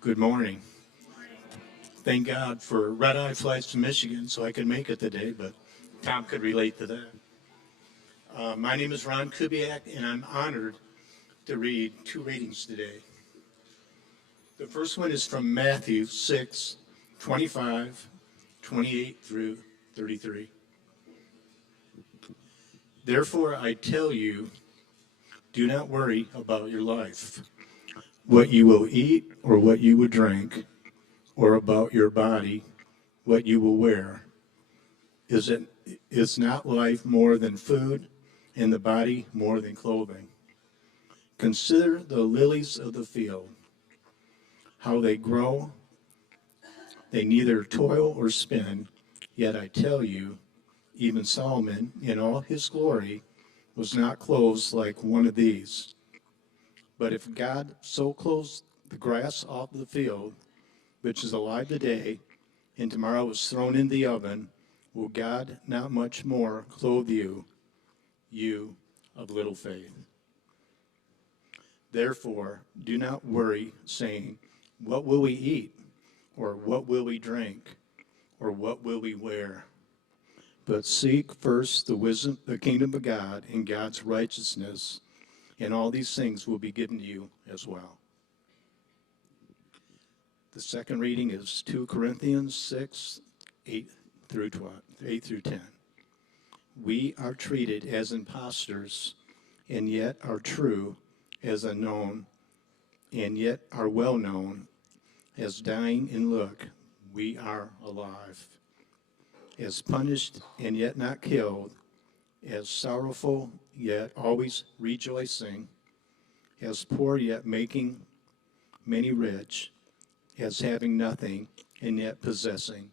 Good morning. Thank God for red-eye flights to Michigan so I could make it today, but Tom could relate to that. My name is Ron Kubiak, and I'm honored to read two readings today. The first one is from Matthew 6, 25, 28 through 33. Therefore, I tell you, do not worry about your life, what you will eat or what you will drink, or about your body, what you will wear. Is not life more than food, and the body more than clothing? Consider the lilies of the field, how they grow. They neither toil or spin. Yet I tell you, even Solomon in all his glory was not clothed like one of these. But if God so clothes the grass off the field, which is alive today, and tomorrow is thrown in the oven, will God not much more clothe you, you of little faith? Therefore, do not worry, saying, what will we eat? Or what will we drink? Or what will we wear? But seek first the kingdom of God and God's righteousness, and all these things will be given to you as well. The second reading is 2 Corinthians 6, 8 through 10. We are treated as impostors, and yet are true, as unknown, and yet are well known, as dying in look, we are alive, as punished and yet not killed, as sorrowful yet always rejoicing, as poor yet making many rich, as having nothing and yet possessing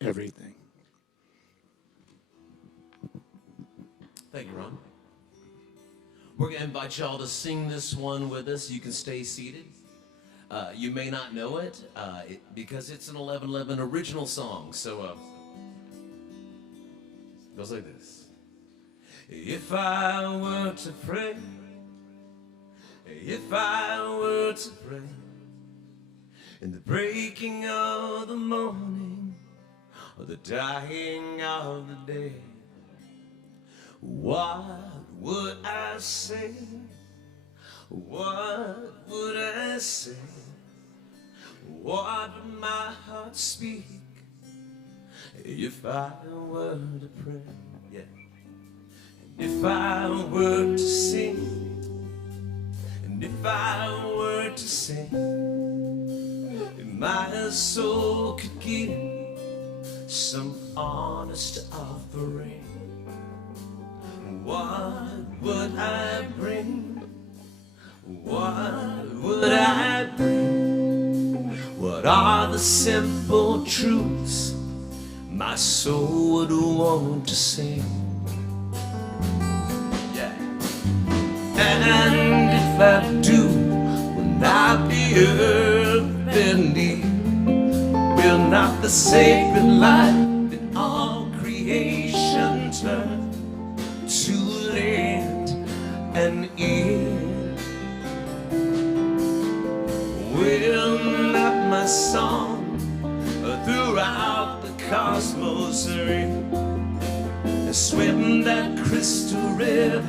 everything. Thank you, Ron. We're going to invite y'all to sing this one with us. You can stay seated. You may not know it, because it's an 11:11 original song. So it goes like this. If I were to pray, if I were to pray, in the breaking of the morning or the dying of the day, what would I say? What would I say? What would my heart speak if I were to pray? Yeah. If I were to sing, and if I were to sing, if my soul could give some honest offering, what would I bring? What would I bring? What are the simple truths my soul would want to sing? Yeah. And if I do, will not the earth beneath, will not the sacred light in all creation turn to land and ear? Will not my song throughout the cosmos ring, swim that crystal river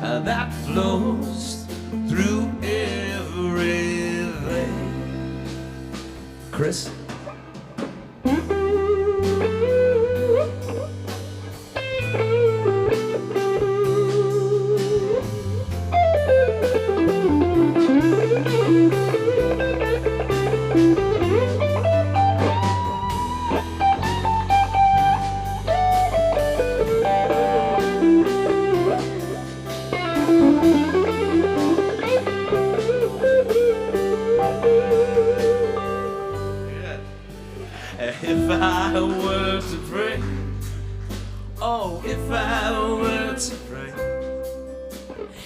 that flows through everything? Chris? If I were to pray, oh, if I were to pray,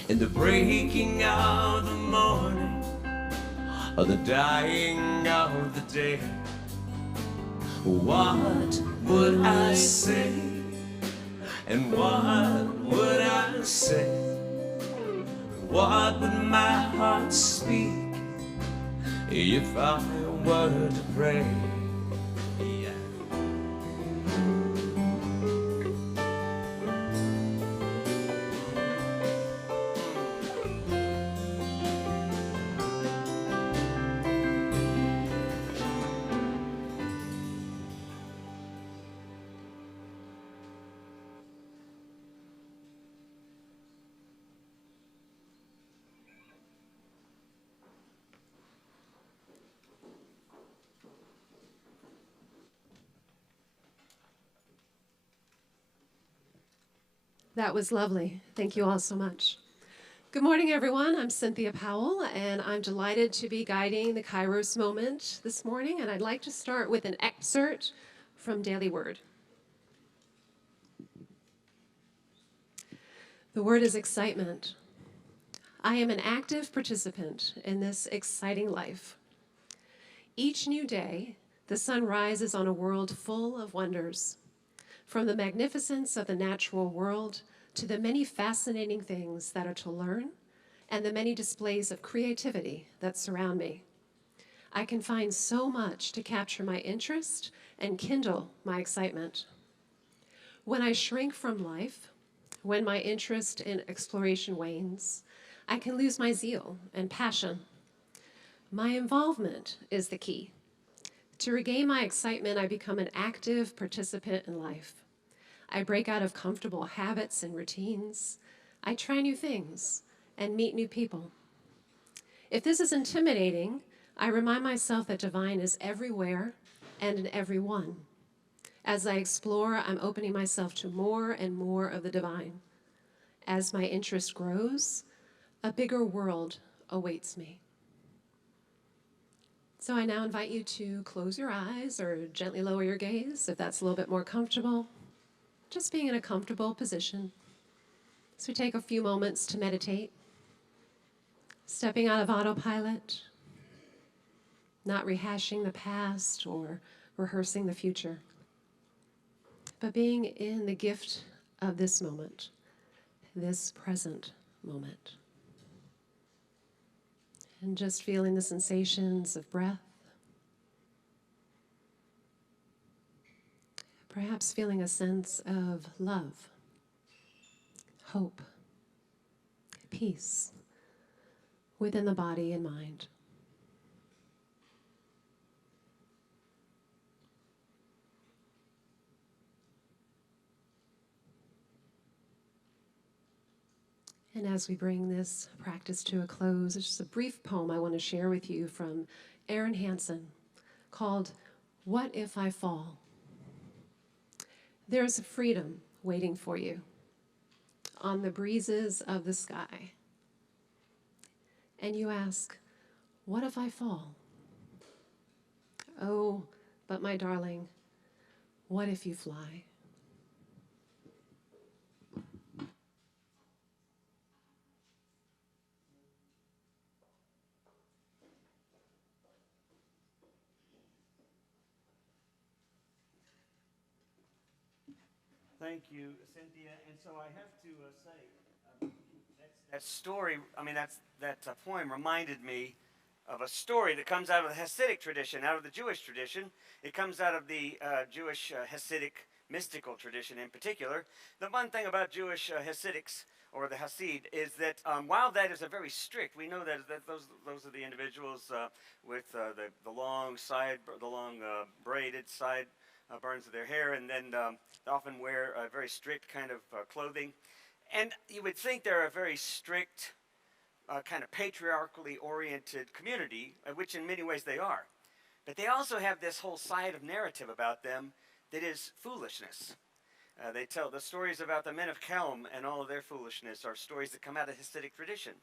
in the breaking of the morning or the dying of the day, what would I say? And what would I say? What would my heart speak if I were to pray. Yeah. That was lovely. Thank you all so much. Good morning, everyone. I'm Cynthia Powell, and I'm delighted to be guiding the Kairos moment this morning. And I'd like to start with an excerpt from Daily Word. The word is excitement. I am an active participant in this exciting life. Each new day, the sun rises on a world full of wonders. From the magnificence of the natural world to the many fascinating things that are to learn and the many displays of creativity that surround me. I can find so much to capture my interest and kindle my excitement. When I shrink from life, when my interest in exploration wanes, I can lose my zeal and passion. My involvement is the key. To regain my excitement, I become an active participant in life. I break out of comfortable habits and routines. I try new things and meet new people. If this is intimidating, I remind myself that divine is everywhere and in everyone. As I explore, I'm opening myself to more and more of the divine. As my interest grows, a bigger world awaits me. So I now invite you to close your eyes or gently lower your gaze if that's a little bit more comfortable. Just being in a comfortable position. So we take a few moments to meditate, stepping out of autopilot, not rehashing the past or rehearsing the future, but being in the gift of this moment, this present moment. And just feeling the sensations of breath, perhaps feeling a sense of love, hope, peace within the body and mind. And as we bring this practice to a close, it's just a brief poem I want to share with you from Aaron Hansen called What If I Fall? There's a freedom waiting for you on the breezes of the sky. And you ask, what if I fall? Oh, but my darling, what if you fly? Thank you, Cynthia. And so I have to say, that story, that poem reminded me of a story that comes out of the Hasidic tradition, out of the Jewish tradition. It comes out of the Jewish Hasidic mystical tradition in particular. The one thing about Jewish Hasidics, or the Hasid, is that while that is a very strict, we know that those are the individuals with the long braided side burns of their hair, and then often wear a very strict kind of clothing. And you would think they're a very strict, kind of patriarchally oriented community, which in many ways they are. But they also have this whole side of narrative about them that is foolishness. They tell the stories about the men of Kelm and all of their foolishness are stories that come out of Hasidic tradition.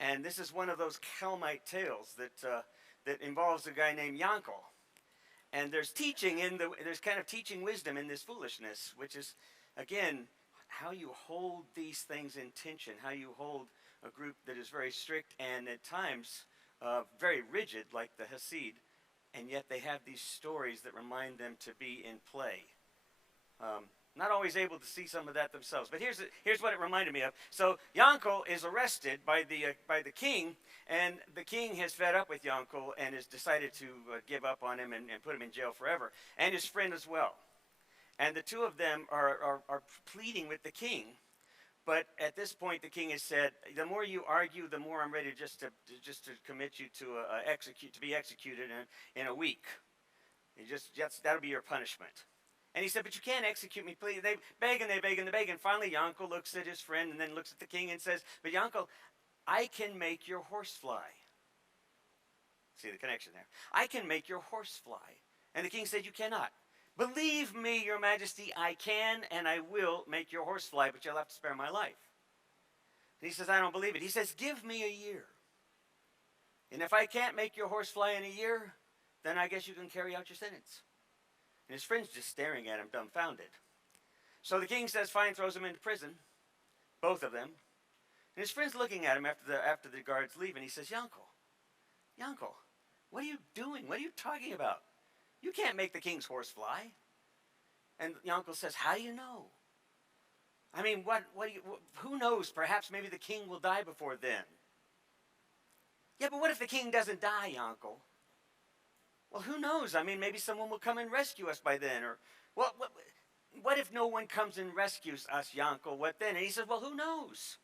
And this is one of those Kelmite tales that involves a guy named Yankel. And there's there's kind of teaching wisdom in this foolishness, which is, again, how you hold these things in tension, how you hold a group that is very strict and at times very rigid, like the Hasid, and yet they have these stories that remind them to be in play. not always able to see some of that themselves. But here's what it reminded me of. So Yankel is arrested by the king, and the king has fed up with Yankel and has decided to give up on him and put him in jail forever, and his friend as well. And the two of them are pleading with the king. But at this point, the king has said, the more you argue, the more I'm ready just to commit you to be executed in a week. That'll be your punishment. And he said, but you can't execute me, please. They beg and they beg and they beg. And finally, Yankel looks at his friend and then looks at the king and says, but Yankel, I can make your horse fly. See the connection there. I can make your horse fly. And the king said, you cannot. Believe me, your majesty, I can and I will make your horse fly, but you'll have to spare my life. And he says, I don't believe it. He says, give me a year. And if I can't make your horse fly in a year, then I guess you can carry out your sentence. And his friend's just staring at him, dumbfounded. So the king says, fine, throws him into prison, both of them. And his friend's looking at him after the guards leave, and he says, Yankel, what are you doing? What are you talking about? You can't make the king's horse fly. And Yankel says, how do you know? I mean, who knows? Perhaps maybe the king will die before then. Yeah, but what if the king doesn't die, Yankel? Well, who knows? I mean, maybe someone will come and rescue us by then. Or, what if no one comes and rescues us, Yankel? What then? And he says, well, who knows?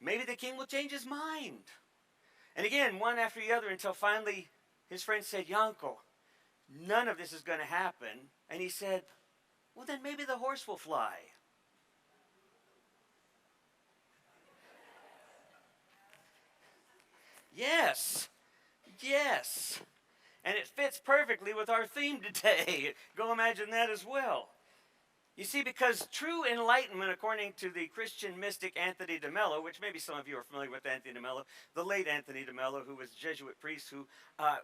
Maybe the king will change his mind. And again, one after the other, until finally his friend said, Yankel, none of this is going to happen. And he said, well, then maybe the horse will fly. Yes. And it fits perfectly with our theme today. Go imagine that as well. You see, because true enlightenment, according to the Christian mystic Anthony de Mello, which maybe some of you are familiar with Anthony de Mello, the late Anthony de Mello, who was a Jesuit priest who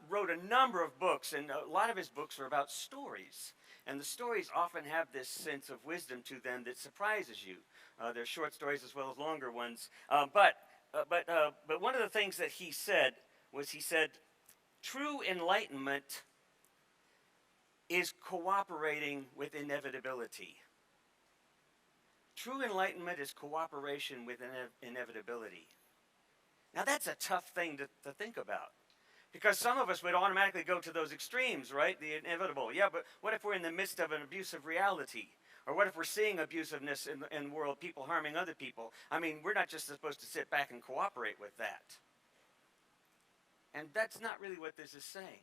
wrote a number of books, and a lot of his books are about stories. And the stories often have this sense of wisdom to them that surprises you. They're short stories as well as longer ones. But one of the things that he said was, true enlightenment is cooperating with inevitability. True enlightenment is cooperation with inevitability. Now that's a tough thing to think about, because some of us would automatically go to those extremes, right? The inevitable. Yeah, but what if we're in the midst of an abusive reality? Or what if we're seeing abusiveness in the world, people harming other people? I mean, we're not just supposed to sit back and cooperate with that. And that's not really what this is saying.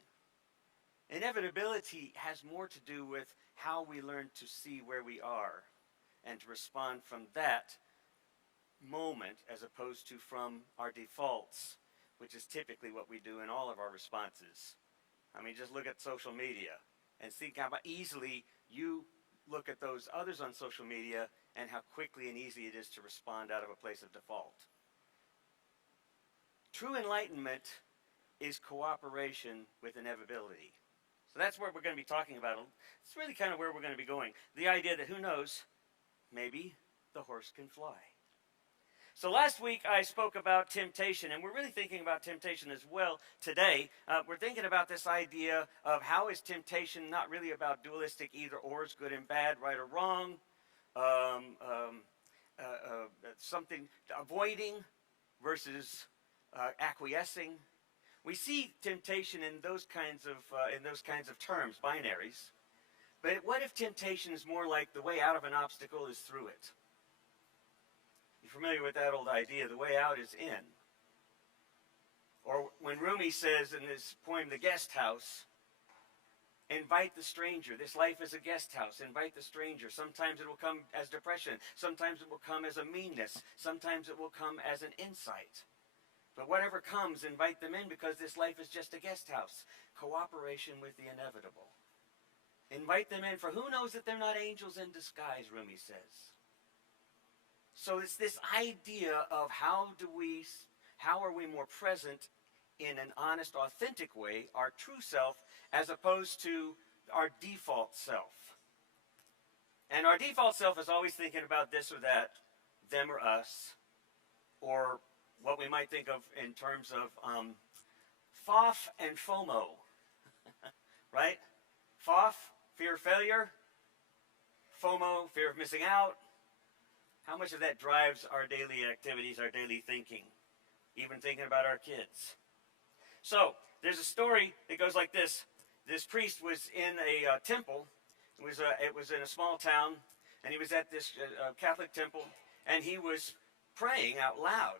Inevitability has more to do with how we learn to see where we are and to respond from that moment as opposed to from our defaults, which is typically what we do in all of our responses. I mean, just look at social media and see how easily you look at those others on social media and how quickly and easy it is to respond out of a place of default. True enlightenment is cooperation with inevitability. So that's what we're going to be talking about. It's really kind of where we're going to be going. The idea that, who knows, maybe the horse can fly. So last week I spoke about temptation, and we're really thinking about temptation as well today. We're thinking about this idea of how is temptation not really about dualistic either-ors, good and bad, right or wrong, something avoiding versus acquiescing. We see temptation in those kinds of terms, binaries. But what if temptation is more like the way out of an obstacle is through it? You're familiar with that old idea, the way out is in. Or when Rumi says in his poem, The Guest House, invite the stranger. This life is a guest house. Invite the stranger. Sometimes it will come as depression. Sometimes it will come as a meanness. Sometimes it will come as an insight. But whatever comes, invite them in, because this life is just a guest house. Cooperation with the inevitable. Invite them in, for who knows that they're not angels in disguise, Rumi says. So it's this idea of how are we more present in an honest, authentic way, our true self, as opposed to our default self. And our default self is always thinking about this or that, them or us, or what we might think of in terms of FOF and FOMO, right? FOF, fear of failure. FOMO, fear of missing out. How much of that drives our daily activities, our daily thinking, even thinking about our kids? So, there's a story that goes like this. This priest was in a temple. It was in a small town, and he was at this Catholic temple, and he was praying out loud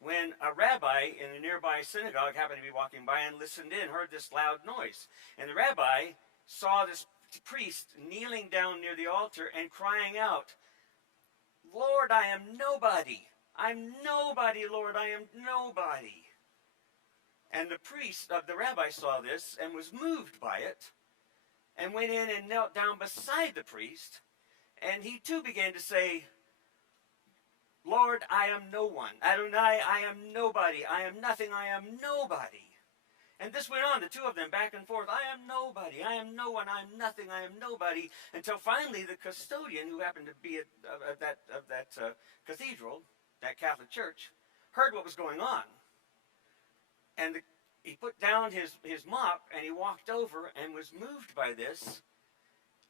when a rabbi in a nearby synagogue happened to be walking by and listened in, heard this loud noise. And the rabbi saw this priest kneeling down near the altar and crying out, "Lord, I am nobody. I'm nobody, Lord, I am nobody." And the rabbi saw this and was moved by it and went in and knelt down beside the priest. And he too began to say, "Lord, I am no one. Adonai, I am nobody. I am nothing. I am nobody." And this went on, the two of them, back and forth. "I am nobody. I am no one. I am nothing. I am nobody." Until finally the custodian, who happened to be at that cathedral, that Catholic church, heard what was going on. And he put down his mop and he walked over and was moved by this.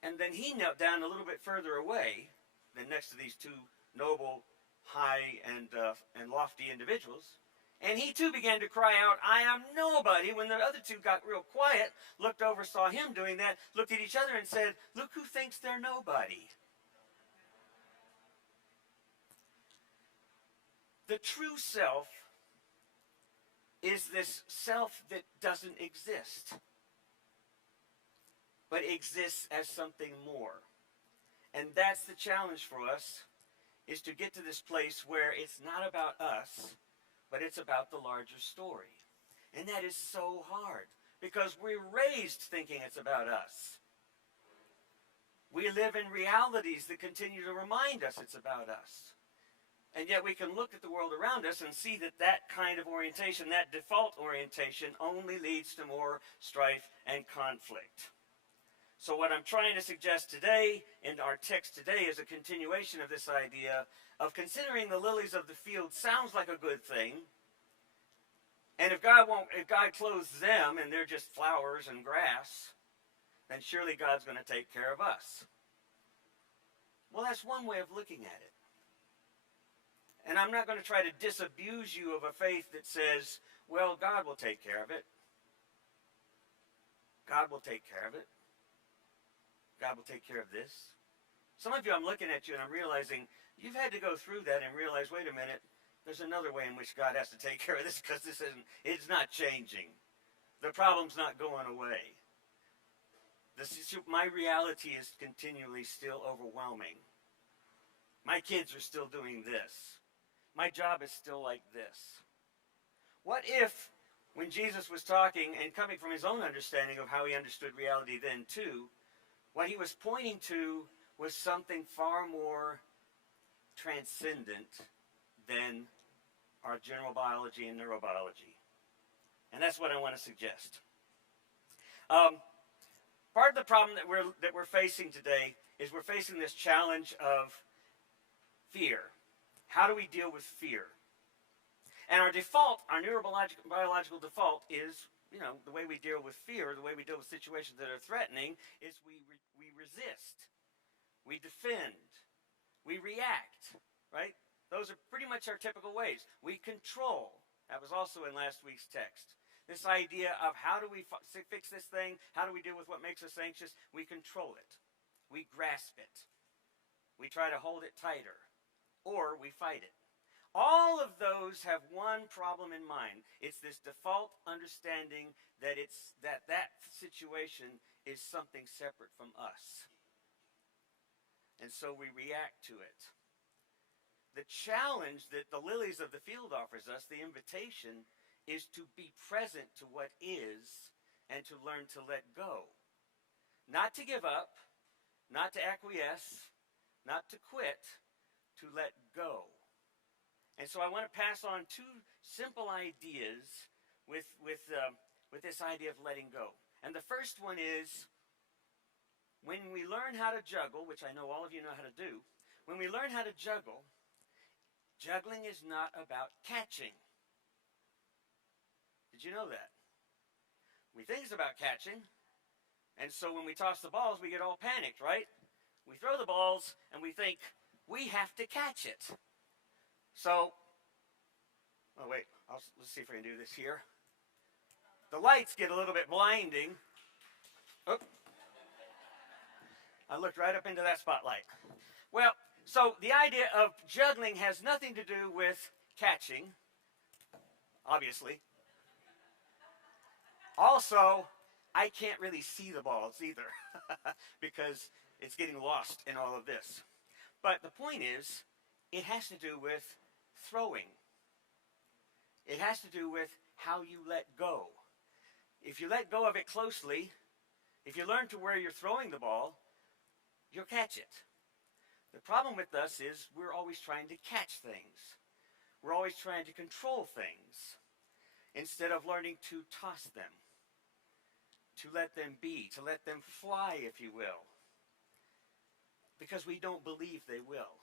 And then he knelt down a little bit further away than next to these two noble, high, and lofty individuals. And he too began to cry out, "I am nobody." When the other two got real quiet, looked over, saw him doing that, looked at each other and said, "Look who thinks they're nobody." The true self is this self that doesn't exist, but exists as something more. And that's the challenge for us, is to get to this place where it's not about us, but it's about the larger story. And that is so hard, because we're raised thinking it's about us. We live in realities that continue to remind us it's about us. And yet we can look at the world around us and see that that kind of orientation, that default orientation, only leads to more strife and conflict. So what I'm trying to suggest today, in our text today, is a continuation of this idea of considering the lilies of the field sounds like a good thing. And if God clothes them and they're just flowers and grass, then surely God's going to take care of us. Well, that's one way of looking at it. And I'm not going to try to disabuse you of a faith that says, well, God will take care of it. God will take care of it. God will take care of this. Some of you, I'm looking at you and I'm realizing you've had to go through that and realize, wait a minute, there's another way in which God has to take care of this, because it's not changing. The problem's not going away. My reality is continually still overwhelming. My kids are still doing this. My job is still like this. What if, when Jesus was talking and coming from his own understanding of how he understood reality then too, what he was pointing to was something far more transcendent than our general biology and neurobiology? And that's what I want to suggest. Part of the problem that we're facing today is we're facing this challenge of fear. How do we deal with fear? And our default, our neurobiological default is, the way we deal with fear, the way we deal with situations that are threatening, is we resist, we defend, we react, right? Those are pretty much our typical ways. We control. That was also in last week's text. This idea of how do we fix this thing? How do we deal with what makes us anxious? We control it. We grasp it. We try to hold it tighter. Or we fight it. All of those have one problem in mind. It's this default understanding that that situation is something separate from us. And so we react to it. The challenge that the lilies of the field offers us, the invitation, is to be present to what is and to learn to let go. Not to give up, not to acquiesce, not to quit, to let go. And so I want to pass on two simple ideas with this idea of letting go. And the first one is, when we learn how to juggle, which I know all of you know how to do, when we learn how to juggle, juggling is not about catching. Did you know that? We think it's about catching. And so when we toss the balls, we get all panicked, right? We throw the balls and we think we have to catch it. So, oh wait, let's see if I can do this here. The lights get a little bit blinding. Oh, I looked right up into that spotlight. Well, so the idea of juggling has nothing to do with catching, obviously. Also, I can't really see the balls either because it's getting lost in all of this. But the point is, it has to do with throwing. It has to do with how you let go. If you let go of it closely, if you learn to where you're throwing the ball, you'll catch it. The problem with us is we're always trying to catch things. We're always trying to control things instead of learning to toss them, to let them be, to let them fly, if you will, because we don't believe they will.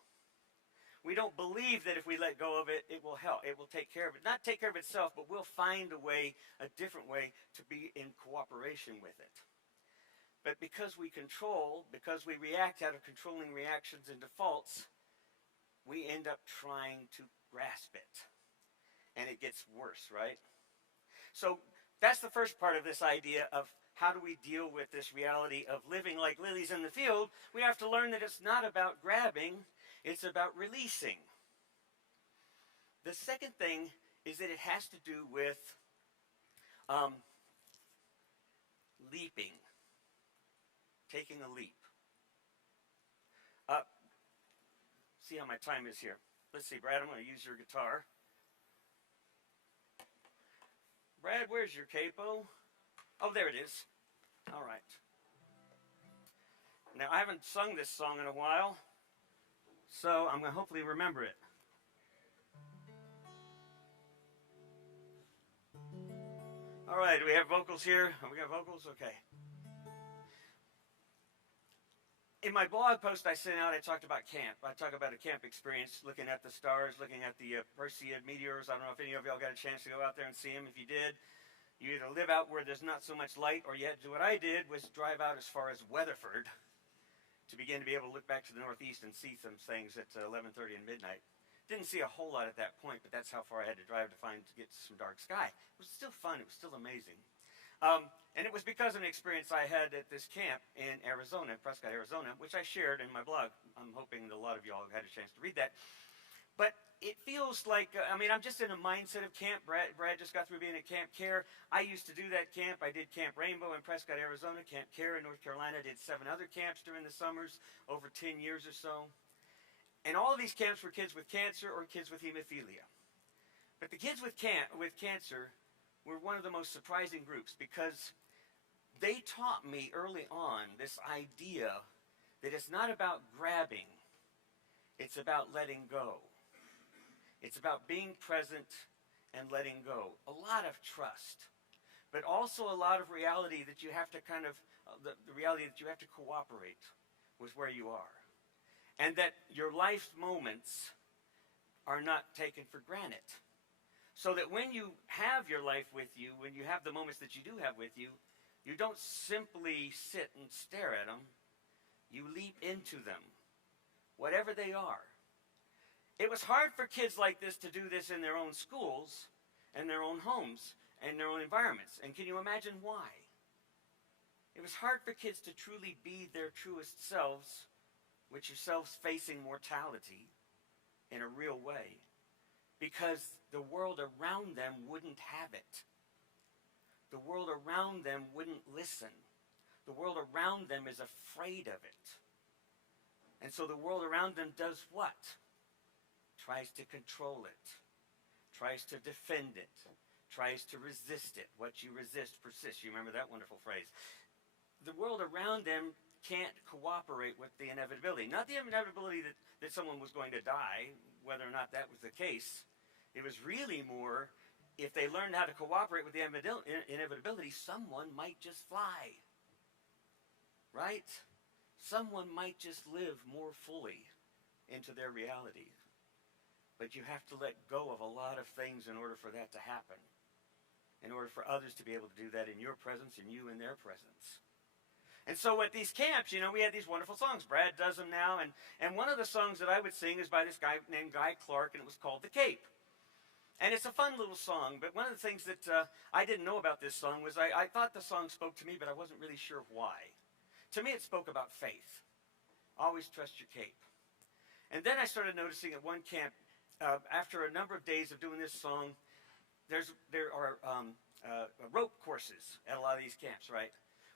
We don't believe that if we let go of it, it will help. It will take care of it. Not take care of itself, but we'll find a way, a different way to be in cooperation with it. But because we control, because we react out of controlling reactions and defaults, we end up trying to grasp it. And it gets worse, right? So that's the first part of this idea of how do we deal with this reality of living like lilies in the field. We have to learn that it's not about grabbing, it's about releasing. The second thing is that it has to do with leaping. Taking a leap. See how my time is here. Let's see, Brad, I'm going to use your guitar. Brad, where's your capo? Oh, there it is. All right. Now, I haven't sung this song in a while, so I'm going to hopefully remember it. All right, do we have vocals here? Oh, we got vocals? Okay. In my blog post I sent out, I talked about camp. I talked about a camp experience, looking at the stars, looking at the Perseid meteors. I don't know if any of y'all got a chance to go out there and see them. If you did, you either live out where there's not so much light, or you had to do what I did, was drive out as far as Weatherford to begin to be able to look back to the northeast and see some things at 11:30 and midnight. Didn't see a whole lot at that point, but that's how far I had to drive to get some dark sky. It was still fun. It was still amazing. And it was because of an experience I had at this camp in Arizona, Prescott, Arizona, which I shared in my blog. I'm hoping that a lot of y'all had a chance to read that. But it feels like, I'm just in a mindset of camp. Brad just got through being at Camp Care. I used to do that camp. I did Camp Rainbow in Prescott, Arizona, Camp Care in North Carolina. I did 7 other camps during the summers, over 10 years or so. And all of these camps were kids with cancer or kids with hemophilia. But the kids with cancer were one of the most surprising groups because they taught me early on this idea that it's not about grabbing, it's about letting go. It's about being present and letting go. A lot of trust, but also a lot of reality that you have to the reality that you have to cooperate with where you are. And that your life's moments are not taken for granted. So that when you have your life with you, when you have the moments that you do have with you, you don't simply sit and stare at them. You leap into them, whatever they are. It was hard for kids like this to do this in their own schools and their own homes and their own environments. And can you imagine why? It was hard for kids to truly be their truest selves, with yourselves facing mortality in a real way, because the world around them wouldn't have it. The world around them wouldn't listen. The world around them is afraid of it. And so the world around them does what? Tries to control it, tries to defend it, tries to resist it. What you resist persists. You remember that wonderful phrase. The world around them can't cooperate with the inevitability. Not the inevitability that someone was going to die, whether or not that was the case. It was really more, if they learned how to cooperate with the inevitability, someone might just fly. Right? Someone might just live more fully into their reality. But you have to let go of a lot of things in order for that to happen. In order for others to be able to do that in your presence and you in their presence. And so at these camps, you know, we had these wonderful songs. Brad does them now. And one of the songs that I would sing is by this guy named Guy Clark, and it was called The Cape. And it's a fun little song, but one of the things that I didn't know about this song was I thought the song spoke to me, but I wasn't really sure why. To me, it spoke about faith. Always trust your cape. And then I started noticing at one camp, after a number of days of doing this song, there are rope courses at a lot of these camps, right?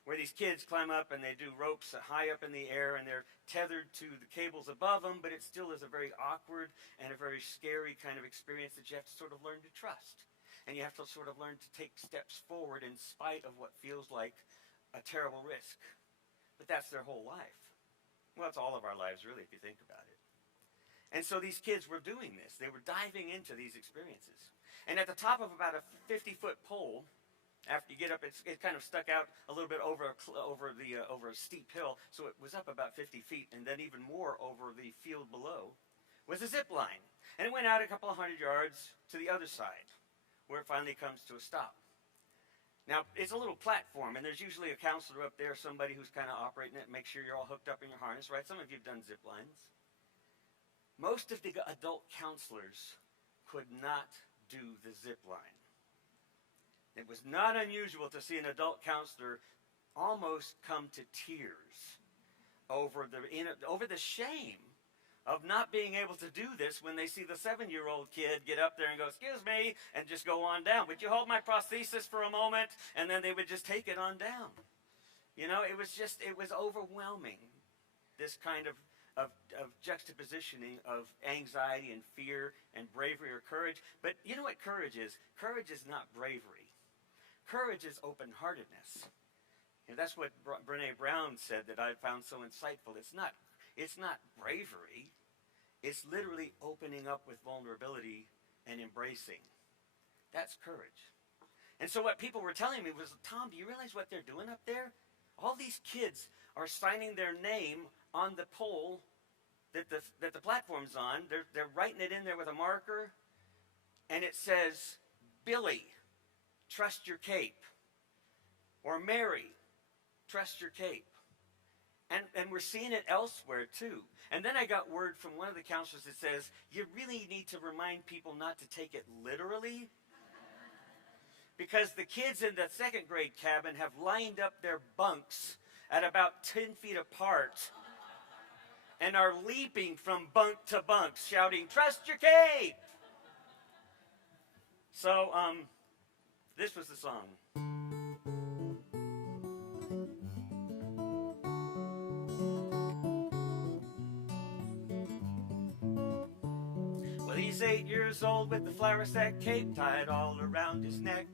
Where these kids climb up and they do ropes high up in the air, and they're tethered to the cables above them, but it still is a very awkward and a very scary kind of experience that you have to sort of learn to trust. And you have to sort of learn to take steps forward in spite of what feels like a terrible risk. But that's their whole life. Well, it's all of our lives, really, if you think about it. And so these kids were doing this. They were diving into these experiences. And at the top of about a 50-foot pole, after you get up, it kind of stuck out a little bit over a steep hill, so it was up about 50 feet, and then even more over the field below was a zip line. And it went out a couple of 100 yards to the other side, where it finally comes to a stop. Now, it's a little platform, and there's usually a counselor up there, somebody who's kind of operating it, make sure you're all hooked up in your harness, right? Some of you have done zip lines. Most of the adult counselors could not do the zip line. It was not unusual to see an adult counselor almost come to tears over the shame of not being able to do this when they see the 7-year-old kid get up there and go, "Excuse me," and just go on down. "Would you hold my prosthesis for a moment?" And then they would just take it on down. You know, it was overwhelming, this kind of juxtapositioning of anxiety and fear and bravery or courage. But you know what courage is? Courage is not bravery. Courage is open-heartedness. And that's what Brene Brown said that I found so insightful. It's not bravery. It's literally opening up with vulnerability and embracing. That's courage. And so what people were telling me was, "Tom, do you realize what they're doing up there? All these kids are signing their name on the pole that the platform's on. They're writing it in there with a marker, and it says, 'Billy, trust your cape,' or 'Mary, trust your cape.'" And we're seeing it elsewhere too. And then I got word from one of the counselors that says, "You really need to remind people not to take it literally, because the kids in the second grade cabin have lined up their bunks at about 10 feet apart and are leaping from bunk to bunk, shouting, 'Trust your cape!'" So, this was the song. Well, he's 8 years old with the flour sack cape tied all around his neck.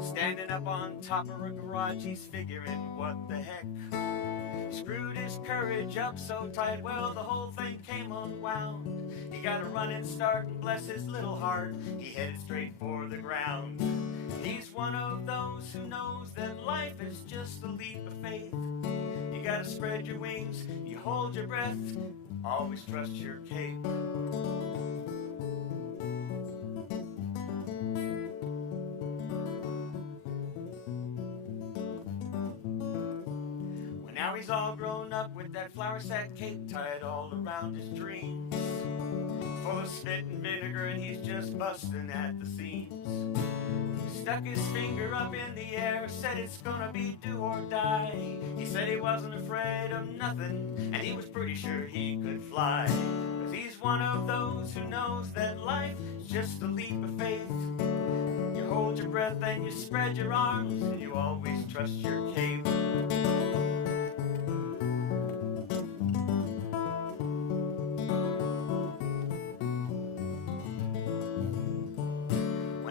Standing up on top of a garage, he's figuring, what the heck? Screwed his courage up so tight, well, the whole thing came unwound. He got a running start, and bless his little heart, he headed straight for the ground. He's one of those who knows that life is just a leap of faith. You gotta spread your wings, you hold your breath, always trust your cape. Well, now he's all grown up with that flour sack cape tied all around his dreams, full of spit and vinegar, and he's just busting at the seams. Stuck his finger up in the air, said it's gonna be do or die. He said he wasn't afraid of nothing, and he was pretty sure he could fly. 'Cause he's one of those who knows that life is just a leap of faith. You hold your breath and you spread your arms, and you always trust your cape.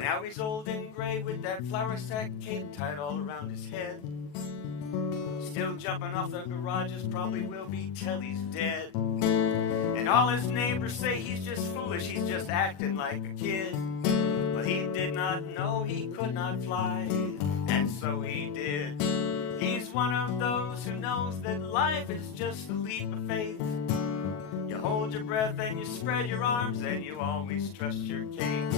Now he's old and gray with that flour sack cape tied all around his head. Still jumping off the garages, probably will be till he's dead. And all his neighbors say he's just foolish, he's just acting like a kid. But he did not know he could not fly, and so he did. He's one of those who knows that life is just a leap of faith. You hold your breath and you spread your arms, and you always trust your cape.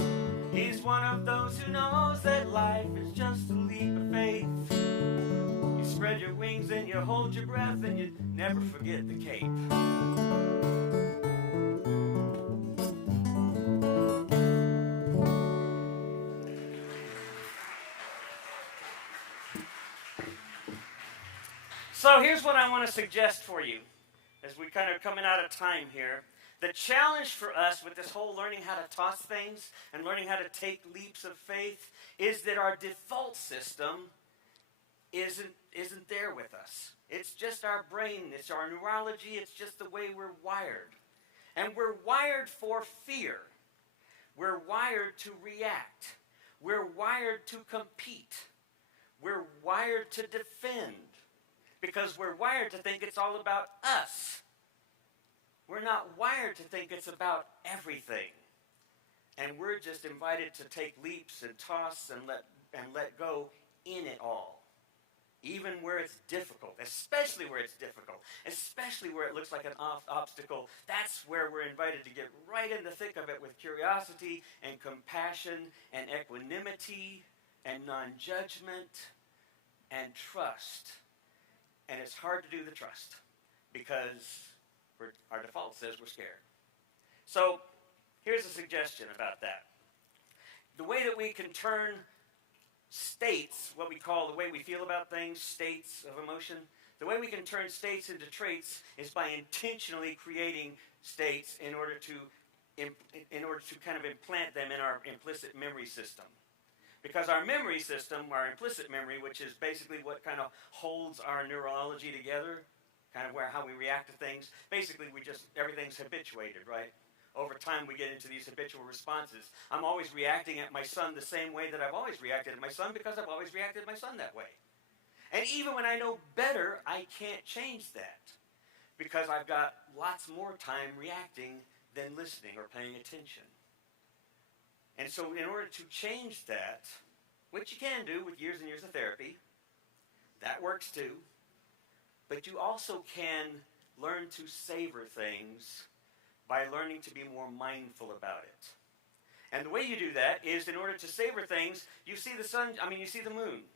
He's one of those who knows that life is just a leap of faith. You spread your wings you hold your breath and you never forget the cape. So here's what I want to suggest for you as we kind of coming out of time here. The challenge for us with this whole learning how to toss things and learning how to take leaps of faith is that our default system isn't there with us. It's just our brain, it's our neurology, it's just the way we're wired. And we're wired for fear. We're wired to react. We're wired to compete. We're wired to defend. Because we're wired to think it's all about us. We're not wired to think it's about everything. And we're just invited to take leaps and toss and let go in it all. Even where it's difficult, especially where it's difficult, especially where it looks like an obstacle, that's where we're invited to get right in the thick of it with curiosity and compassion and equanimity and non-judgment and trust. And it's hard to do the trust because our default says we're scared. So here's a suggestion about that. The way that we can turn states, what we call the way we feel about things, states of emotion, the way we can turn states into traits is by intentionally creating states in order to kind of implant them in our implicit memory system. Because our memory system, our implicit memory, which is basically what kind of holds our neurology together, kind of how we react to things, basically everything's habituated, right? Over time we get into these habitual responses. I'm always reacting at my son the same way that I've always reacted at my son because I've always reacted at my son that way. And even when I know better, I can't change that because I've got lots more time reacting than listening or paying attention. And so in order to change that, which you can do with years and years of therapy, that works too, but you also can learn to savor things by learning to be more mindful about it. And the way you do that is in order to savor things, you see the sun, you see the moon.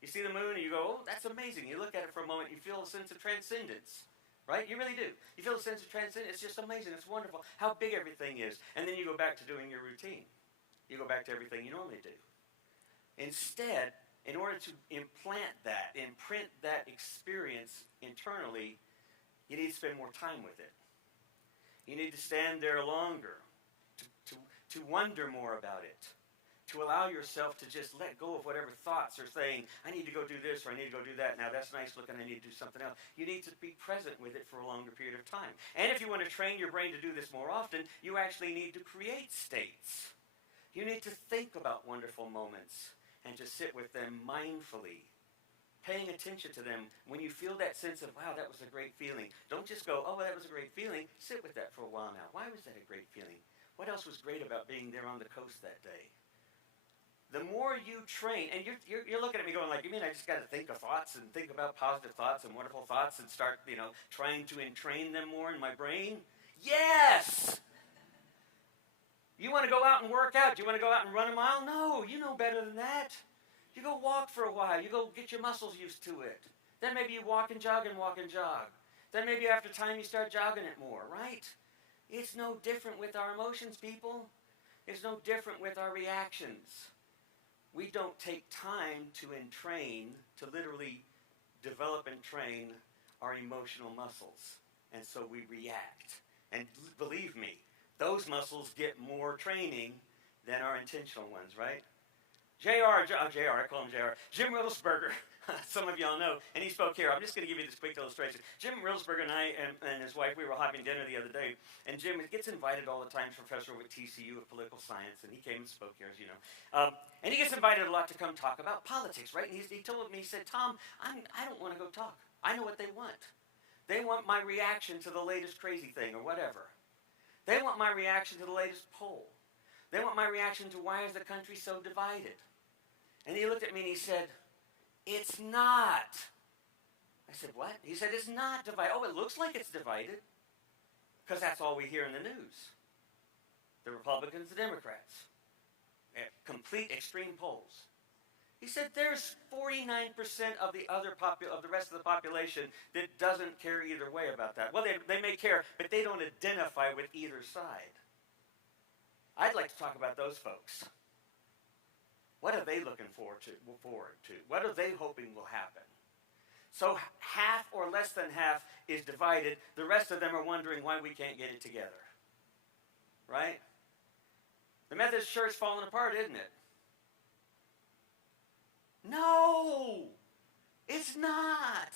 You see the moon and you go, oh, that's amazing. You look at it for a moment, you feel a sense of transcendence. Right? You really do. You feel a sense of transcendence. It's just amazing. It's wonderful how big everything is. And then you go back to doing your routine. You go back to everything you normally do. Instead, in order to imprint that experience internally, you need to spend more time with it. You need to stand there longer, to wonder more about it, to allow yourself to just let go of whatever thoughts are saying, I need to go do this or I need to go do that. Now that's nice looking, I need to do something else. You need to be present with it for a longer period of time. And if you want to train your brain to do this more often, you actually need to create states. You need to think about wonderful moments and to sit with them mindfully, paying attention to them. When you feel that sense of, wow, that was a great feeling, don't just go, oh, that was a great feeling. Sit with that for a while now. Why was that a great feeling? What else was great about being there on the coast that day? The more you train, and you're looking at me going like, you mean I just got to think of thoughts and think about positive thoughts and wonderful thoughts and start, trying to entrain them more in my brain? Yes! You want to go out and work out? Do you want to go out and run a mile? No, you know better than that. You go walk for a while. You go get your muscles used to it. Then maybe you walk and jog. Then maybe after time you start jogging it more, right? It's no different with our emotions, people. It's no different with our reactions. We don't take time to entrain, to literally develop and train our emotional muscles. And so we react. And believe me, those muscles get more training than our intentional ones, right? I call him JR, Jim Riddlesberger, some of y'all know, and he spoke here. I'm just going to give you this quick illustration. Jim Riddlesberger and I and his wife, we were having dinner the other day, and Jim gets invited all the time, professor with TCU of political science, and he came and spoke here, as you know. And he gets invited a lot to come talk about politics, right? And he told me, he said, Tom, I don't want to go talk. I know what they want. They want my reaction to the latest crazy thing or whatever. They want my reaction to the latest poll. They want my reaction to why is the country so divided. And he looked at me and he said, it's not. I said, what? He said, it's not divided. Oh, it looks like it's divided. Because that's all we hear in the news. The Republicans, the Democrats. Complete extreme polls. He said there's 49% of the rest of the population that doesn't care either way about that. Well, they may care, but they don't identify with either side. I'd like to talk about those folks. What are they looking forward to? What are they hoping will happen? So half or less than half is divided. The rest of them are wondering why we can't get it together. Right? The Methodist Church falling apart, isn't it? No, it's not.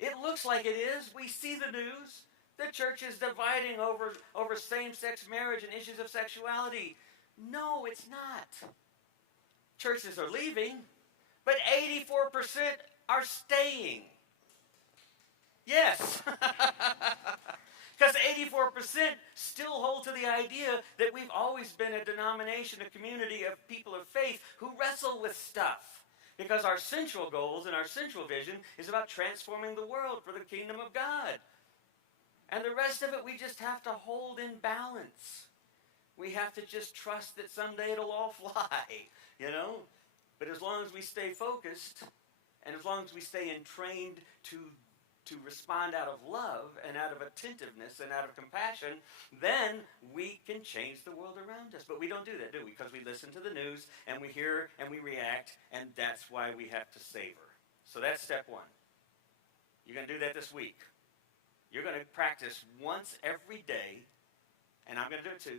It looks like it is. We see the news. The church is dividing over same-sex marriage and issues of sexuality. No, it's not. Churches are leaving, but 84% are staying. Yes. Because 84% still hold to the idea that we've always been a denomination, a community of people of faith who wrestle with stuff. Because our central goals and our central vision is about transforming the world for the kingdom of God. And the rest of it we just have to hold in balance. We have to just trust that someday it'll all fly, you know? But as long as we stay focused, and as long as we stay entrained to respond out of love and out of attentiveness and out of compassion, then we can change the world around us. But we don't do that, do we? Because we listen to the news and we hear and we react, and that's why we have to savor. So that's step one. You're going to do that this week. You're going to practice once every day, and I'm going to do it too.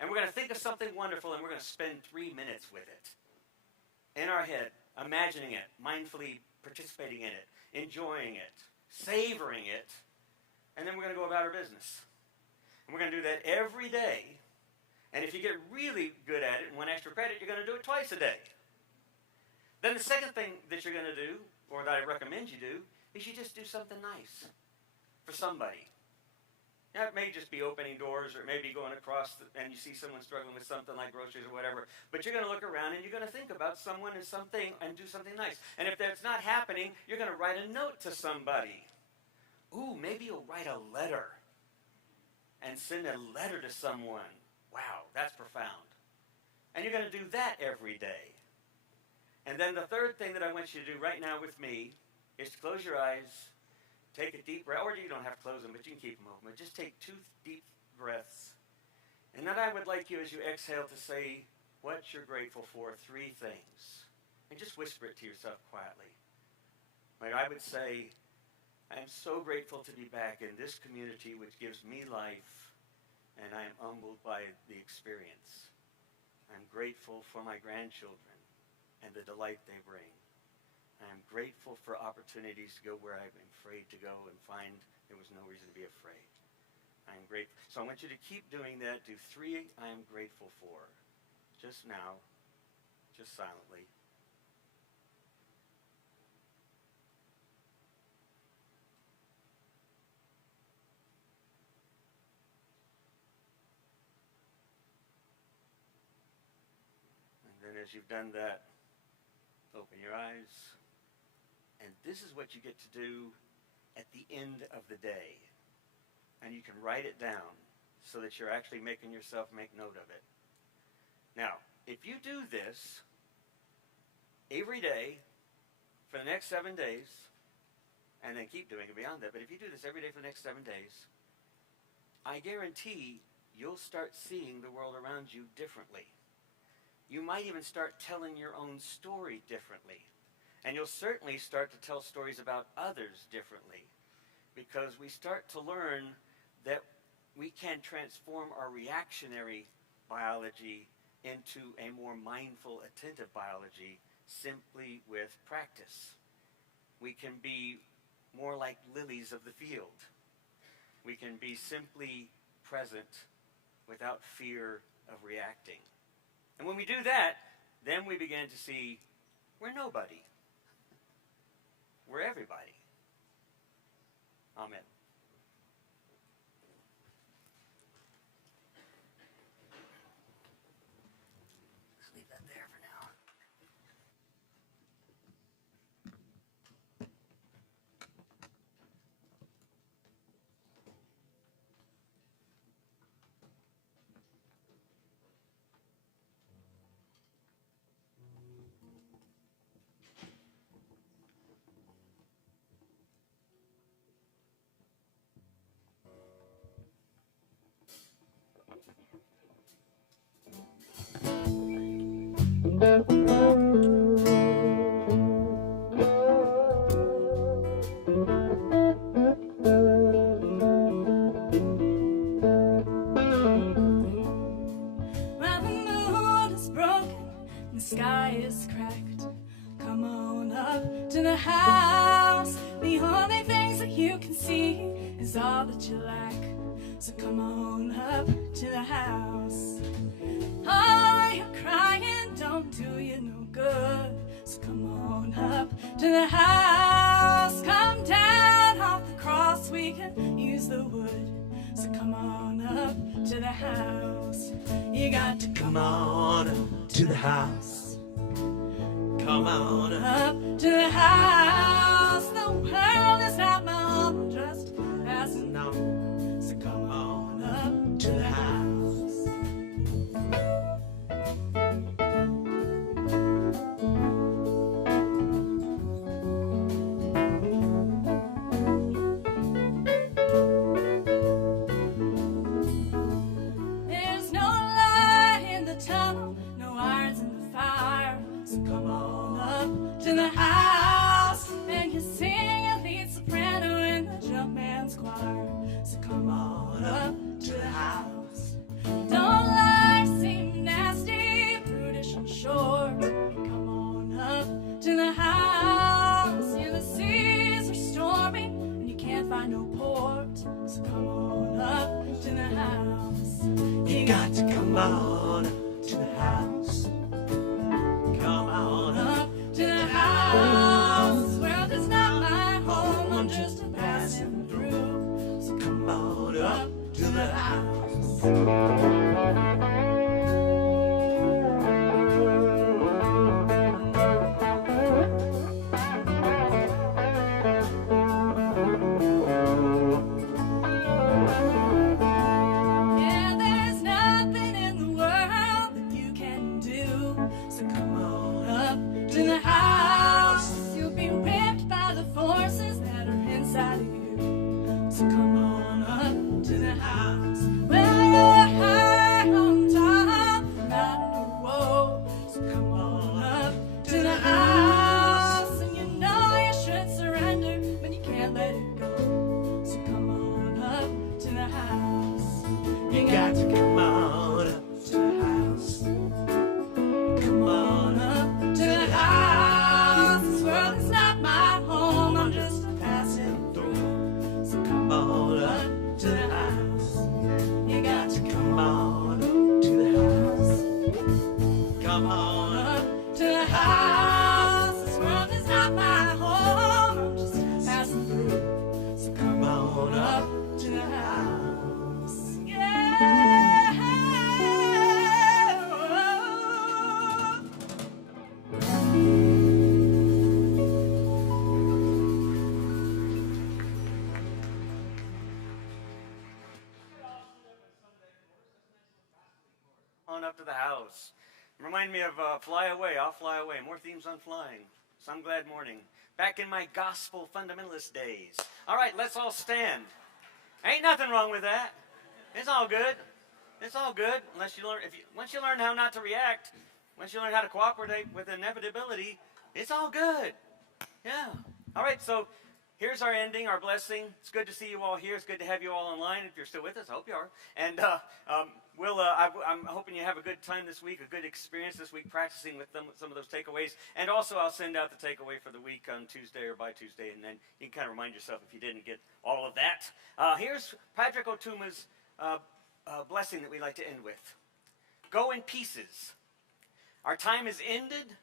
And we're going to think of something wonderful, and we're going to spend 3 minutes with it. In our head, imagining it, mindfully participating in it, enjoying it, savoring it, and then we're going to go about our business. And we're going to do that every day. And if you get really good at it and want extra credit, you're going to do it twice a day. Then the second thing that you're going to do, or that I recommend you do, is you just do something nice for somebody. Now, it may just be opening doors, or it may be going across and you see someone struggling with something like groceries or whatever. But you're going to look around and you're going to think about someone and something and do something nice. And if that's not happening, you're going to write a note to somebody. Ooh, maybe you'll write a letter and send a letter to someone. Wow, that's profound. And you're going to do that every day. And then the third thing that I want you to do right now with me is to close your eyes. Take a deep breath, or you don't have to close them, but you can keep them open. But just take 2 deep breaths. And then I would like you, as you exhale, to say what you're grateful for, 3 things. And just whisper it to yourself quietly. Like I would say, I am so grateful to be back in this community which gives me life, and I am humbled by the experience. I'm grateful for my grandchildren and the delight they bring. I am grateful for opportunities to go where I've been afraid to go and find there was no reason to be afraid. I am grateful. So I want you to keep doing that. Do 3 I am grateful for. Just now. Just silently. And then as you've done that, open your eyes. And this is what you get to do at the end of the day. And you can write it down so that you're actually making yourself make note of it. Now, if you do this every day for the next 7 days, and then keep doing it beyond that, but if you do this every day for the next 7 days, I guarantee you'll start seeing the world around you differently. You might even start telling your own story differently. And you'll certainly start to tell stories about others differently, because we start to learn that we can transform our reactionary biology into a more mindful, attentive biology simply with practice. We can be more like lilies of the field. We can be simply present without fear of reacting. And when we do that, then we begin to see we're nobody. We're everybody. Amen. Let's leave that there for now. Well, the moon is broken and the sky is cracked. Come on up to the house. The only things that you can see is all that you lack. So come on up to the house. Oh, you're crying don't do you no good. So come on up to the house. Come down off the cross, we can use the wood. So come on up to the house. You got to Come on up to the house. Come on up. up to the house. The world is not my home, just passing on. So come on up To the house. There's no light in the tunnel, no irons in the fire. So come on up to the house. And you sing a lead soprano in the Jumpman's choir. So come on up to the house. Don't life seem nasty, prudish and short? Come on up to the house. Yeah, the seas are stormy and you can't find no port. So come on up to the house. You got to come on up to the house. Come on up. Up to the house. This world is not my home, I'm just a passing through. So Come on up to the house. yeah, there's nothing in the world that you can do. So come on up to the house. You'll be ripped by the forces that are inside of you. So come on up to the house. Well, you're high on top, not in a woe. So come on up to the house. And you know you should surrender, but you can't let it go. So come on up to the house. You got to come on up to the house. Come on up to the house. This world is not my home, I'm just passing through. So come on up to the house. You got to Come on up to the house. Come on up. up to the house. This world is not my home, I'm just passing through. So come on up to the house. Yeah. On up to the house. Remind me of Fly Away, I'll Fly Away. More themes on flying. Some glad morning. Back in my gospel fundamentalist days. All right, let's all stand. Ain't nothing wrong with that. It's all good. It's all good. Unless you learn, once you learn how not to react, once you learn how to cooperate with inevitability, it's all good. Yeah. All right, so here's our ending, our blessing. It's good to see you all here. It's good to have you all online. If you're still with us, I hope you are. And I'm hoping you have a good time this week, a good experience this week practicing with them, some of those takeaways. And also, I'll send out the takeaway for the week on Tuesday or by Tuesday, and then you can kind of remind yourself if you didn't get all of that. Here's Patrick Otuma's blessing that we like to end with. Go in pieces. Our time is ended.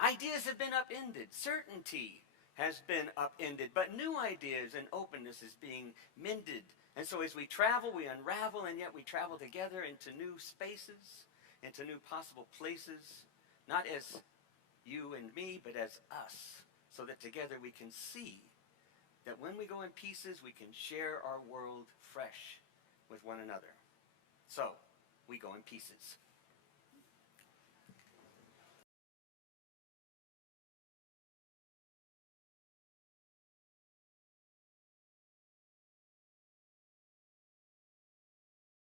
Ideas have been upended. Certainty has been upended, but new ideas and openness is being mended. And so as we travel, we unravel, and yet we travel together into new spaces, into new possible places, not as you and me, but as us, so that together we can see that when we go in pieces, we can share our world fresh with one another. So, we go in pieces.